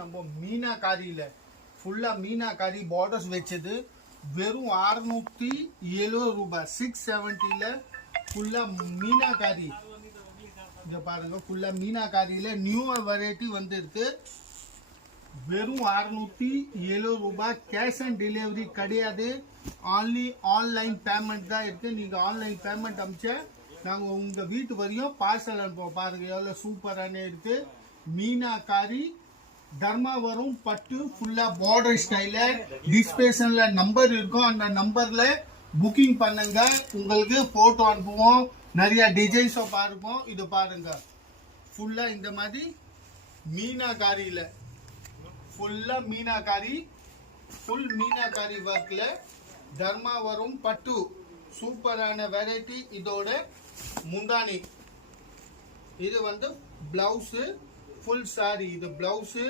நம்ம மீனாகாரியில ஃபுல்லா மீனாகாரி பார்டர்ஸ் வச்சது வெறும் 670 ரூபாய் 670ல ஃபுல்லா மீனாகாரி. இங்க பாருங்க ஃபுல்லா மீனாகாரியில நியூ வெரைட்டி வந்திருக்கு. வெறும் 670 ரூபாய். கேஷ் ஆன் டெலிவரி கிடையாது. ஆன்லி ஆன்லைன் பேமெண்ட் தான் இருக்கு. நீங்க ஆன்லைன் பேமெண்ட் அமிச்சா நாங்க உங்க வீட்டு வரையும் பார்சல் அனுப்புவோம். பாருங்க எவ்வளவு சூப்பரான இருக்கு. மீனாகாரி தர்மாவரம் பட்டு ஃபுல்லா பார்டர் ஸ்டைல. டிஸ்கிரிப்ஷன்ல நம்பர் இருக்கும். அந்த நம்பர்ல புக்கிங் பண்ணுங்க. உங்களுக்கு போட்டோ அனுப்புவோம். நிறைய டிசைன்ஸோ பாருப்போம். இது பாருங்க ஃபுல்லா இந்த மாதிரி மீனாகாரியில ஃபுல்லா மீனாகாரி ஃபுல் மீனாகாரி ஒர்க்ல தர்மாவரம் பட்டு சூப்பரான வெரைட்டி. இதோட முந்தானி இது வந்து பிளவுஸ் ஃபுல் சாரி. இது பிளவுஸ்